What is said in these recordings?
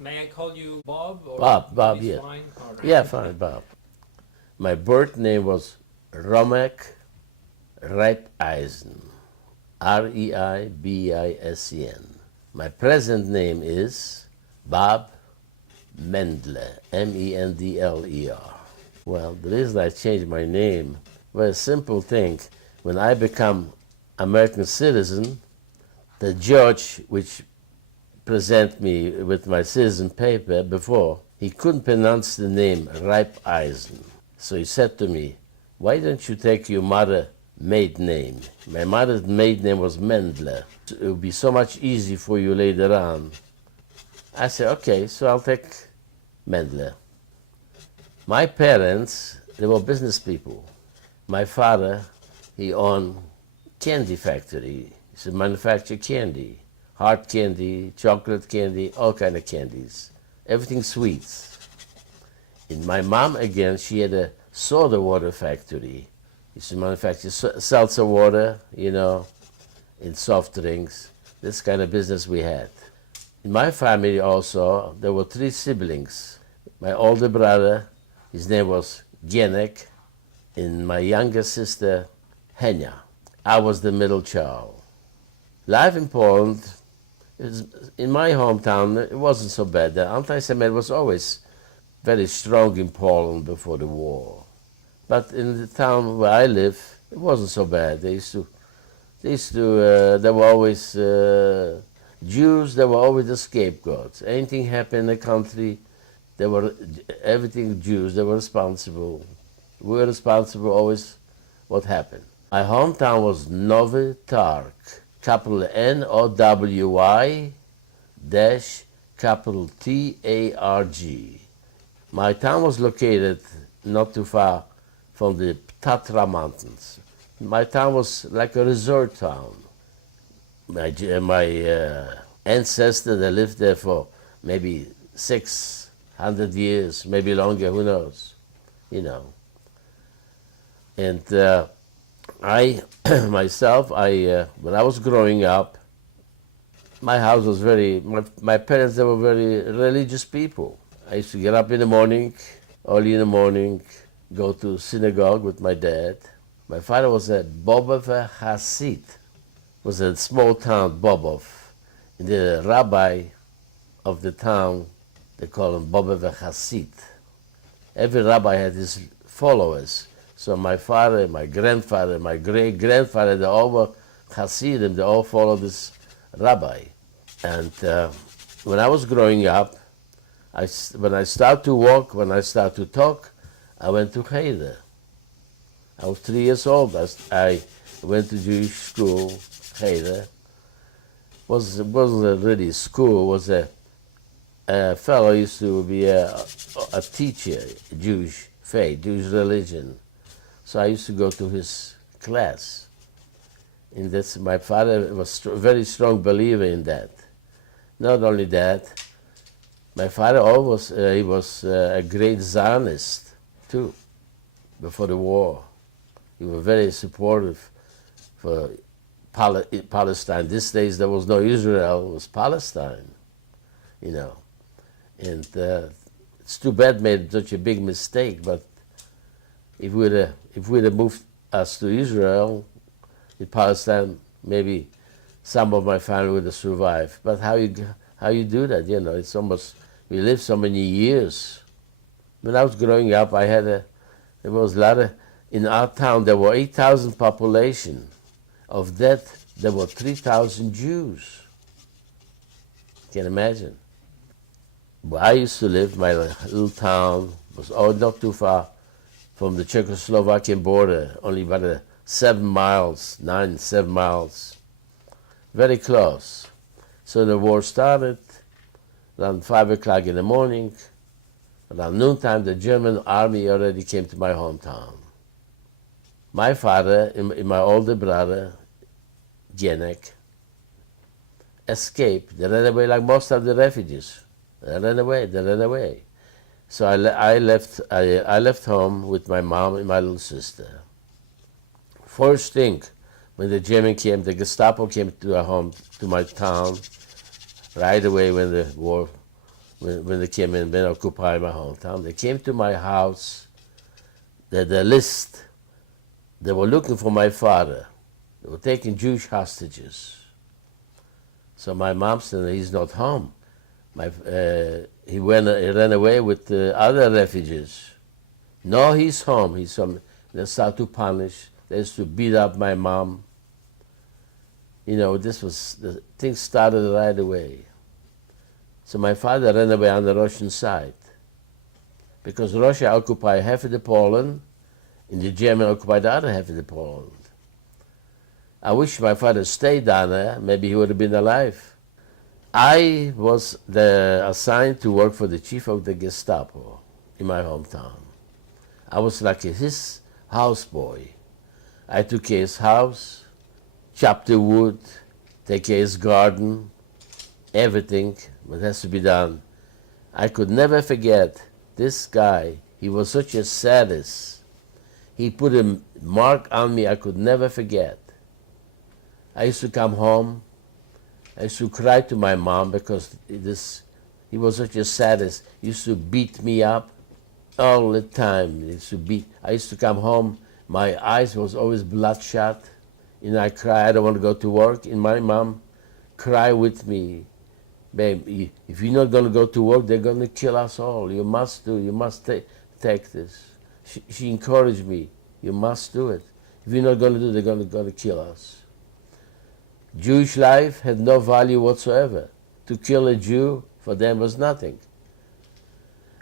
May I call you Bob? Or Bob, yeah. fine? All right. Yeah, fine, Bob. My birth name was Romek Reipeisen, Reibisen. My present name is Bob Mendler, Mendler. Well, the reason I changed my name was a simple thing. When I become American citizen, the judge which present me with my citizen paper before, he couldn't pronounce the name Reipeisen. So he said to me, why don't you take your mother's maiden name? My mother's maiden name was Mendler. It would be so much easier for you later on. I said, okay, so I'll take Mendler. My parents, they were business people. My father, he owned candy factory. He used to manufacture candy, hard candy, chocolate candy, all kind of candies, everything sweets. And my mom, again, she had a soda water factory. Used to manufacture seltzer water, in soft drinks. This kind of business we had. In my family also, there were 3 siblings. My older brother, his name was Genek, and my younger sister, Henya. I was the middle child. Life in Poland, in my hometown, it wasn't so bad. The anti-Semitism was always very strong in Poland before the war. But in the town where I live, it wasn't so bad. There were always Jews, they were always the scapegoats. Anything happened in the country, everything Jews, they were responsible. We were responsible always what happened. My hometown was Nowy-Targ, capital Nowy dash capital Targ. My town was located not too far from the Tatra Mountains. My town was like a resort town. My ancestors, they lived there for maybe 600 years, maybe longer, who knows, And I, myself, when I was growing up, my house was my parents, they were very religious people. I used to get up in the morning, early in the morning, go to synagogue with my dad. My father was a Bobov Hasid, was a small town, Bobov. And the rabbi of the town, they call him Bobov Hasid. Every rabbi had his followers. So my father, my grandfather, my great-grandfather, they all were Hasidim, they all followed this rabbi. And when I was growing up, when I started to walk, when I started to talk, I went to Cheder. I was 3 years old. I went to Jewish school, Cheder. Wasn't really school, it was a fellow used to be a teacher, Jewish faith, Jewish religion. So I used to go to his class. And my father was a very strong believer in that. Not only that, my father he was a great Zionist too, before the war. He was very supportive for Palestine. These days there was no Israel, it was Palestine, And it's too bad made such a big mistake, but if we'd have moved us to Israel, in Palestine, maybe some of my family would have survived. But how you do that? It's almost, we lived so many years. When I was growing up, there was a lot of, in our town there were 8,000 population. Of that, there were 3,000 Jews. Can you imagine? Where I used to live, my little town was not too far from the Czechoslovakian border, only about 7 miles, 7 miles, very close. So the war started around 5 o'clock in the morning. Around noontime, the German army already came to my hometown. My father and my older brother, Janek, escaped. They ran away like most of the refugees. They ran away. So I left home with my mom and my little sister. First thing, when the German came, the Gestapo came to my town right away when the war when they came in, when they occupied my hometown. They came to my house, the list, they were looking for my father. They were taking Jewish hostages. So my mom said, he's not home. He ran away with other refugees. No, he's home. He's home. They started to punish. They used to beat up my mom. The thing started right away. So my father ran away on the Russian side because Russia occupied half of the Poland and the Germans occupied the other half of the Poland. I wish my father stayed down there. Maybe he would have been alive. I was assigned to work for the chief of the Gestapo in my hometown. I was like his houseboy. I took care of his house, chopped the wood, take care of his garden, everything that has to be done. I could never forget this guy. He was such a sadist. He put a mark on me I could never forget. I used to come home. I used to cry to my mom because he was such a sadist. He used to beat me up all the time. He used to beat. I used to come home. My eyes was always bloodshot. I cry. I don't want to go to work. And my mom cry with me. Babe, if you're not going to go to work, they're going to kill us all. You must do. You must take this. She encouraged me. You must do it. If you're not going to do it, they're going to kill us. Jewish life had no value whatsoever. To kill a Jew, for them, was nothing.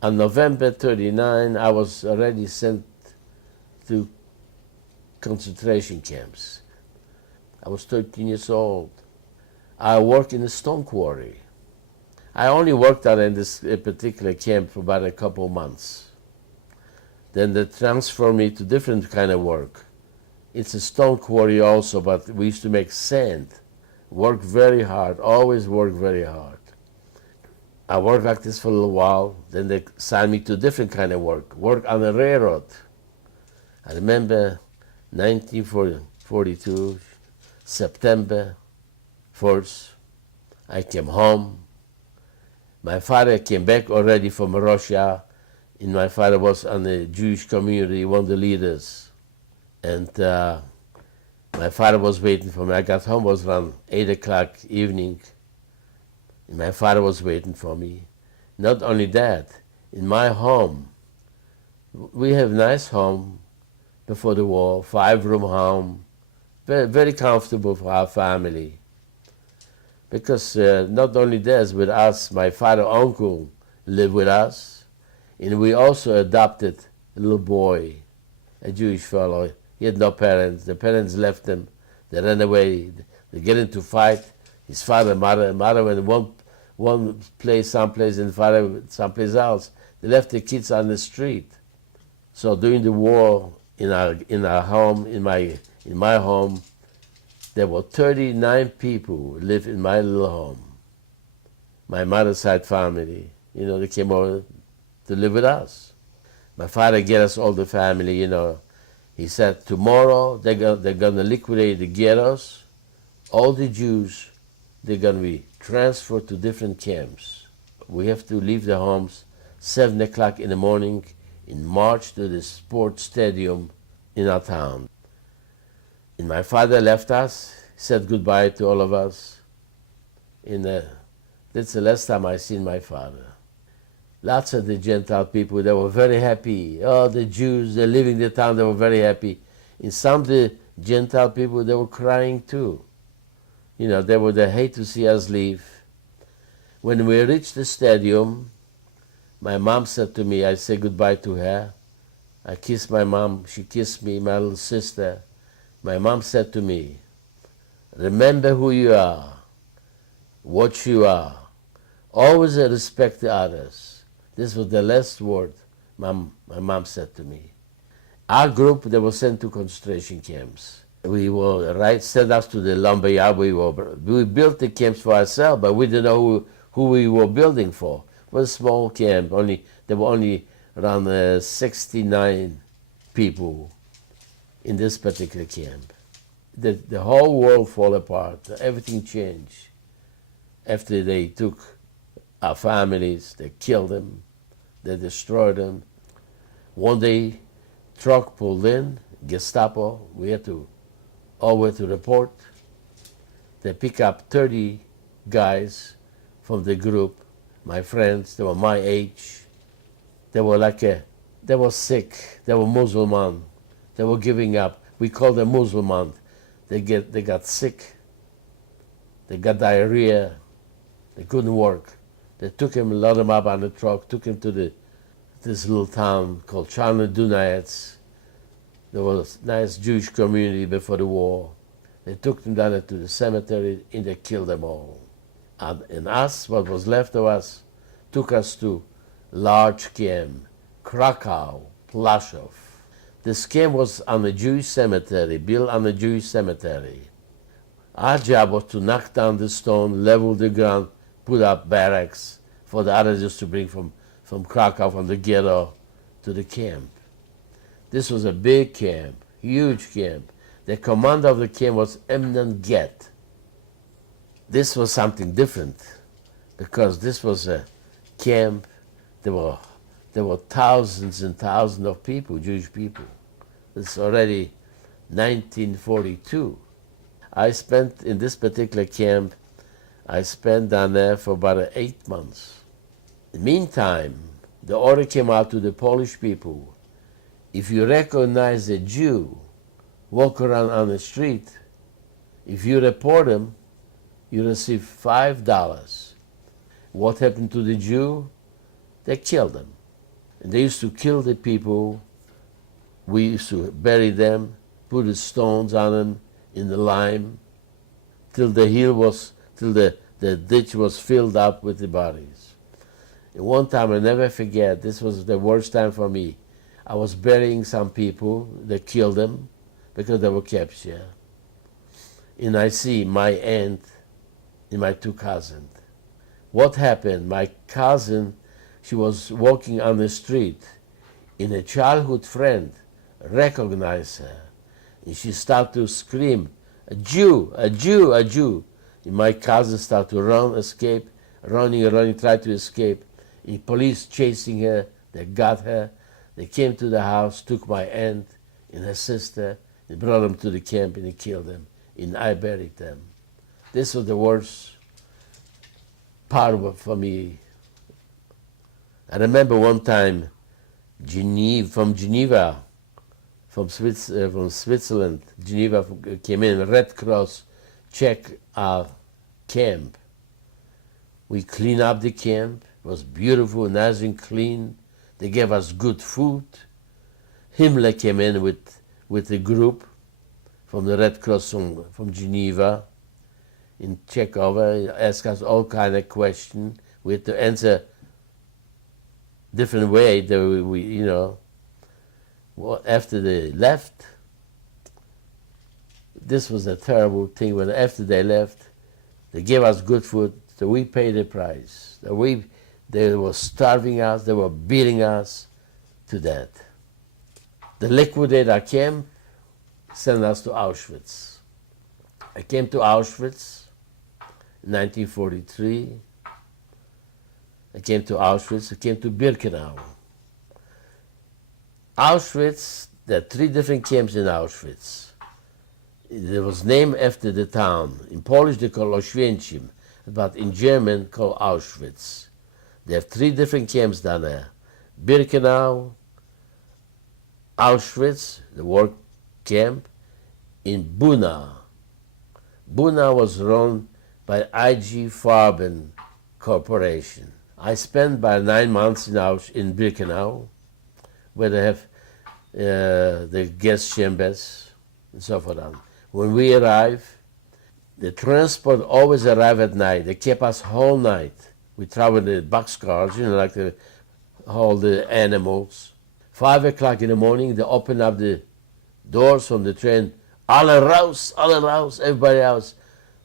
On November 39, I was already sent to concentration camps. I was 13 years old. I worked in a stone quarry. I only worked out in this particular camp for about a couple of months. Then they transferred me to different kind of work. It's a stone quarry also, but we used to make sand. Work very hard, always work very hard. I worked like this for a little while, then they assigned me to different kind of work on the railroad. I remember 1942, September 1st, I came home. My father came back already from Russia, and my father was on the Jewish community, one of the leaders. And my father was waiting for me. I got home, it was around 8 o'clock evening, and my father was waiting for me. Not only that, in my home, we have a nice home before the war, 5-room home, very, very comfortable for our family. Because not only this, with us, my father, uncle lived with us, and we also adopted a little boy, a Jewish fellow. He had no parents. The parents left him. They ran away. They get into fight. His father, mother went one place, someplace, and father someplace else. They left the kids on the street. So during the war, in our home, in my home, there were 39 people who lived in my little home. My mother's side family, they came over to live with us. My father gave us all the family, He said, tomorrow they're going to liquidate the ghettos. All the Jews, they're going to be transferred to different camps. We have to leave the homes 7 o'clock in the morning and march to the sports stadium in our town. And my father left us, said goodbye to all of us. And that's the last time I seen my father. Lots of the Gentile people, they were very happy. Oh, the Jews, they're leaving the town, they were very happy. And some of the Gentile people, they were crying too. They hate to see us leave. When we reached the stadium, my mom said to me, I said goodbye to her. I kissed my mom, she kissed me, my little sister. My mom said to me, remember who you are, what you are. Always respect the others. This was the last word my mom said to me. Our group, they were sent to concentration camps. We were sent us to the lumberyard. We built the camps for ourselves, but we didn't know who we were building for. It was a small camp. There were only around 69 people in this particular camp. The whole world fell apart. Everything changed after they took our families. They killed them. They destroyed them. One day, truck pulled in, Gestapo. We had to always to report. They pick up 30 guys from the group, my friends. They were my age. They were they were sick. They were Muslim. They were giving up. We call them Muslim. They got sick. They got diarrhea. They couldn't work. They took him, loaded him up on the truck, took him to this little town called Charlotte Dunayets. There was a nice Jewish community before the war. They took them down to the cemetery and they killed them all. And us, what was left of us, took us to large camp, Krakow, Plaszow. This camp was on a Jewish cemetery, built on a Jewish cemetery. Our job was to knock down the stone, level the ground, put up barracks for the others just to bring from Krakow, from the ghetto, to the camp. This was a big camp, huge camp. The commander of the camp was Eminent Get. This was something different because this was a camp. There were thousands and thousands of people, Jewish people. It's already 1942. I spent in this particular camp, I spent down there for about 8 months. In the meantime, the order came out to the Polish people. If you recognize a Jew, walk around on the street, if you report him, you receive $5. What happened to the Jew? They killed him. And they used to kill the people. We used to bury them, put the stones on them in the lime, till the ditch was filled up with the bodies. And one time, I never forget, this was the worst time for me. I was burying some people, they killed them because they were captured. And I see my aunt and my two cousins. What happened? My cousin, she was walking on the street, and a childhood friend recognized her. And she started to scream, "A Jew, a Jew, a Jew." And my cousin started to run, escape, running, tried to escape. And police chasing her, they got her. They came to the house, took my aunt and her sister, and brought them to the camp and they killed them. And I buried them. This was the worst part of it for me. I remember one time, from Switzerland, Geneva came in, Red Cross checked our camp. We cleaned up the camp. It was beautiful, nice and clean. They gave us good food. Himmler came in with a group from the Red Cross from Geneva and check over, ask us all kind of questions. We had to answer different way. After they left, this was a terrible thing. When after they left, they gave us good food, so we paid the price. They were starving us, they were beating us to death. The liquidator came, sent us to Auschwitz. I came to Auschwitz in 1943. I came to Auschwitz, I came to Birkenau. Auschwitz, there are 3 different camps in Auschwitz. It was named after the town. In Polish they call Oświęcim, but in German called Auschwitz. They have 3 different camps down there. Birkenau, Auschwitz, the war camp, in Buna. Buna was run by IG Farben Corporation. I spent about 9 months in Birkenau, where they have the gas chambers and so forth. When we arrived, the transport always arrived at night. They kept us whole night. We traveled in boxcars, like to hold the animals. 5 o'clock in the morning, they open up the doors from the train. Alle raus, everybody else.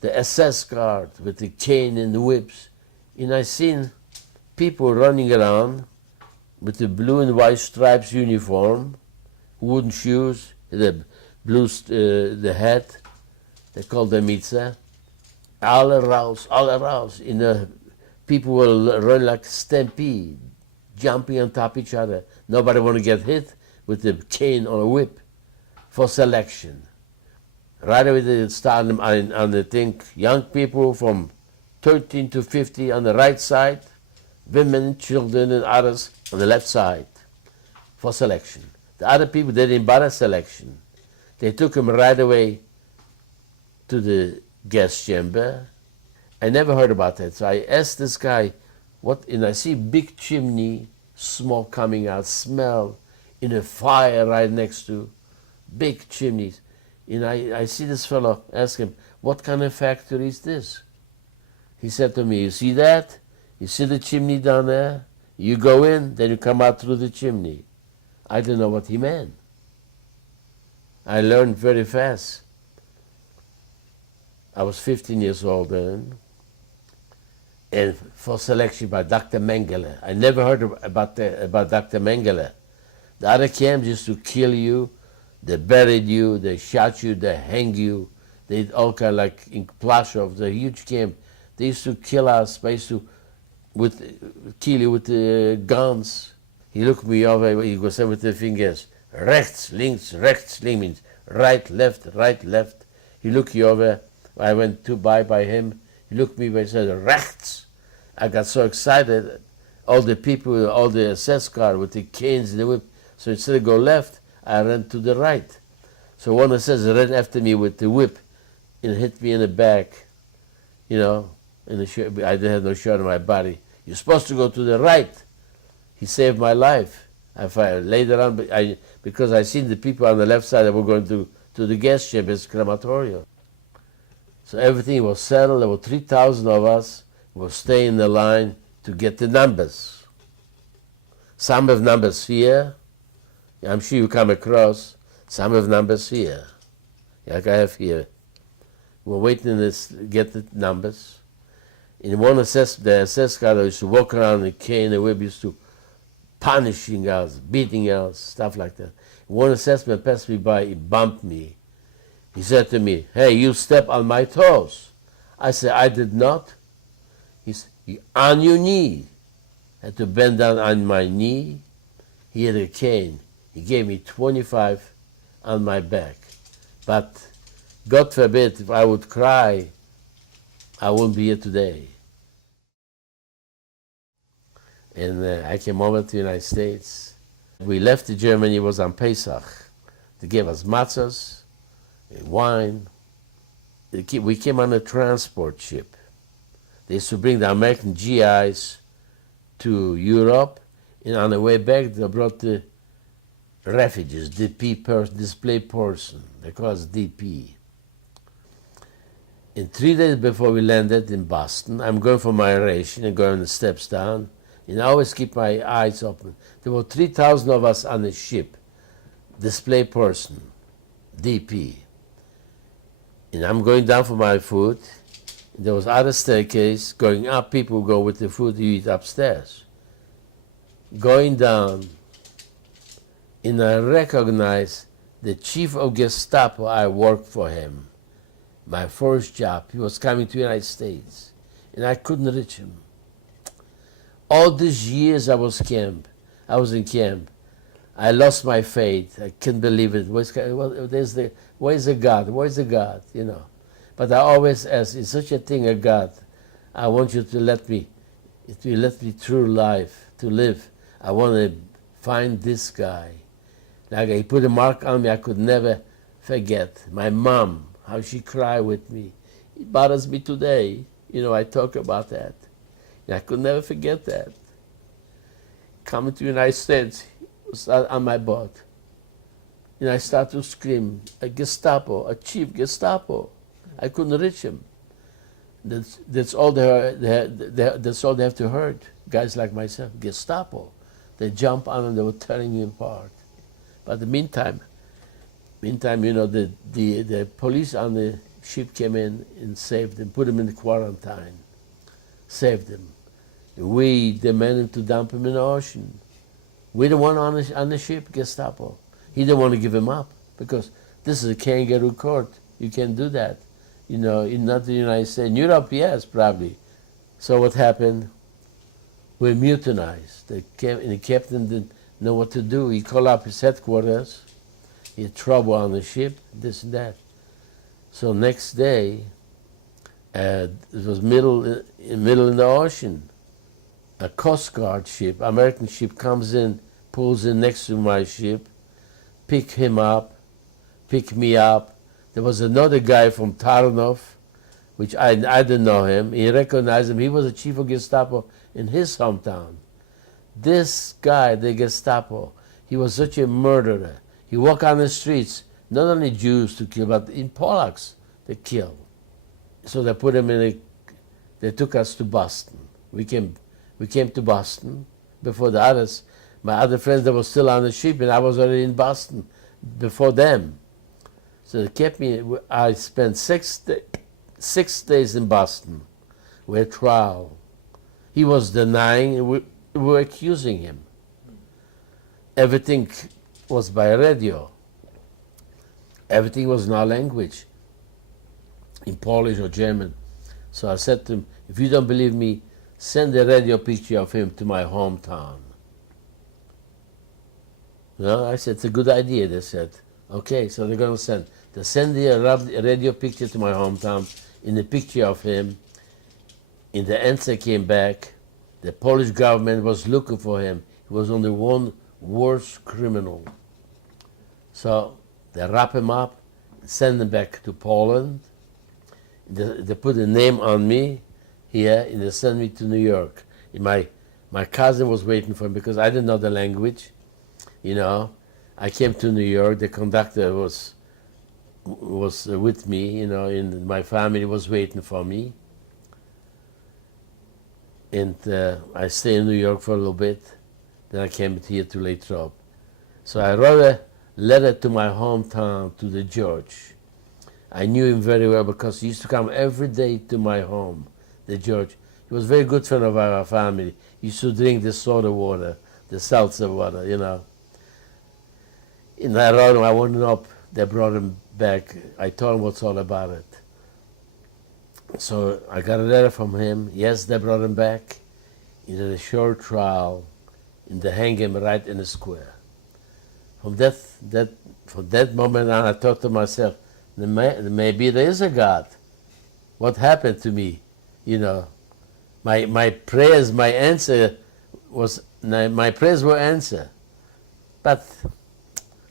The SS guard with the cane and the whips. And I seen people running around with the blue and white stripes uniform, wooden shoes, the blue, the hat. They called them Mitze. Alle raus, in the People will run like stampede, jumping on top of each other. Nobody want to get hit with a cane or a whip for selection. Right away they start on the thing, young people from 13 to 50 on the right side, women, children, and others on the left side for selection. The other people, they didn't bother selection. They took him right away to the gas chamber. I never heard about that. So I asked this guy, what, and I see big chimney, smoke coming out, smell, in a fire right next to big chimneys. And I see this fellow, ask him, what kind of factory is this? He said to me, you see that? You see the chimney down there? You go in, then you come out through the chimney. I didn't know what he meant. I learned very fast. I was 15 years old then, and for selection by Dr. Mendler. I never heard about Dr. Mendler. The other camps used to kill you, they buried you, they shot you, they hanged you. They did all kind of, like in Plaszow, the huge camp. They used to kill us, they used to kill you with guns. He looked me over, he goes with the fingers, rechts, links, means right, left. He looked you over, I went to by him, he looked me, he said, rechts. I got so excited, all the people, all the SS car with the canes and the whip, so instead of go left, I ran to the right. So one SS ran after me with the whip and hit me in the back, you know, in the shirt. I didn't have no shirt on my body. You're supposed to go to the right. He saved my life. Later on, because I seen the people on the left side that were going to the gas chambers, crematorium. So everything was settled. There were 3,000 of us who were staying in the line to get the numbers. Some have numbers here. I'm sure you come across. Some have numbers here, like I have here. We're waiting to get the numbers. In one the SS car used to walk around the cane, the whip used to punishing us, beating us, stuff like that. One assessman passed me by, he bumped me. He said to me, hey, you step on my toes. I said, I did not. He said, on your knee. I had to bend down on my knee. He had a cane. He gave me 25 on my back. But God forbid, if I would cry, I wouldn't be here today. And I came over to the United States. We left Germany, it was on Pesach. They gave us matzahs, and wine. We came on a transport ship. They used to bring the American GIs to Europe, and on the way back they brought the refugees, displaced person. They call us DP. And 3 days before we landed in Boston, I'm going for my ration and going the steps down, and I always keep my eyes open. There were 3,000 of us on the ship, displaced person, DP. And I'm going down for my food. And there was other staircase going up. People go with the food you eat upstairs. Going down, and I recognize the chief of Gestapo. I worked for him. My first job. He was coming to the United States, and I couldn't reach him. All these years I was in camp. I lost my faith. I couldn't believe it. Where's the God? Where's the God? You know. But I always ask, is such a thing a God? I want you to let me through life, to live. I want to find this guy. Like he put a mark on me I could never forget. My mom, how she cried with me. It bothers me today. You know, I talk about that. And I could never forget that. Coming to the United States, was on my boat. And I started to scream, a Gestapo, a chief Gestapo. I couldn't reach him. That's all that's all they have to heard. Guys like myself, Gestapo. They jump on and they were tearing me apart. But in the meantime, you know, the police on the ship came in and saved them, put them in quarantine, saved them. We demanded to dump him in the ocean. We the one on the ship, Gestapo. He didn't want to give him up because this is a kangaroo court. You can't do that. You know, not the United States. In Europe, yes, probably. So what happened? were mutinied. And the captain didn't know what to do. He called up his headquarters. He had trouble on the ship, this and that. So next day, it was middle in the ocean. A Coast Guard ship, American ship, comes in, pulls in next to my ship, pick me up. There was another guy from Tarnów, which I didn't know him. He recognized him. He was the chief of Gestapo in his hometown. This guy, the Gestapo, he was such a murderer. He walked on the streets, not only Jews to kill, but in Polacks they killed. So they put him they took us to Boston. We came to Boston before the others. My other friends that were still on the ship, and I was already in Boston before them. So they kept me. I spent 6 days in Boston, with trial. He was denying, and we were accusing him. Everything was by radio. Everything was in our language, in Polish or German. So I said to him, if you don't believe me, send a radio picture of him to my hometown. No, I said, it's a good idea. They said, okay, so they're going to send. They send a radio picture to my hometown. In the picture of him, and the answer came back. The Polish government was looking for him. He was only one worse criminal. So they wrap him up, send him back to Poland. They put a name on me here, and they sent me to New York. And my cousin was waiting for him because I didn't know the language. You know, I came to New York. The conductor was with me. You know, and my family was waiting for me. And I stayed in New York for a little bit. Then I came here to Latrobe. So I wrote a letter to my hometown, to the George. I knew him very well because he used to come every day to my home, the George. He was a very good friend of our family. He used to drink the soda water, the seltzer water, you know. And I wrote him, I wouldn't know. They brought him back. I told him what's all about it. So I got a letter from him. Yes, they brought him back. He did a short trial, and they hang him right in the square. From that moment on, I thought to myself, maybe there is a God. What happened to me? You know, my prayers, my prayers were answered. But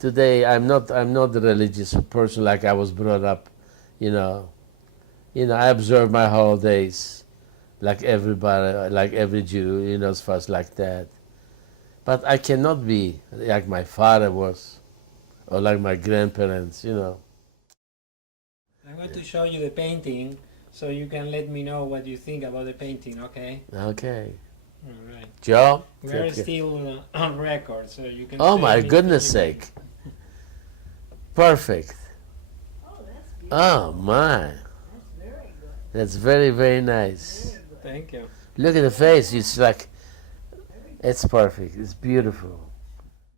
today I'm not a religious person like I was brought up. You know, I observe my holidays like everybody, like every Jew. You know, as far as like that. But I cannot be like my father was, or like my grandparents. You know. I'm going to show you the painting, so you can let me know what you think about the painting, okay? Okay. All right. Joe? We're still on record, so you can... Oh, my goodness sake. Perfect. Oh, that's beautiful. Oh, my. That's very good. That's very, very nice. Very good. Thank you. Look at the face. It's like, it's perfect. It's beautiful.